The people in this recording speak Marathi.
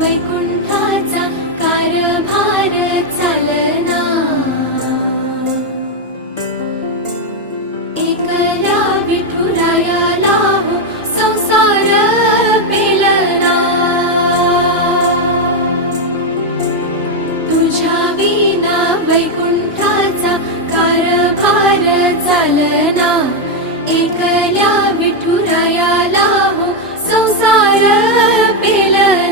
वैकुंठाचा कारभार चालना, एकल्या विठुरायाला हो संसार पेलना, तुझ्या विना वैकुंठाचा कारभार चालना, एकल्या विठुरायाला हो संसार पेलना।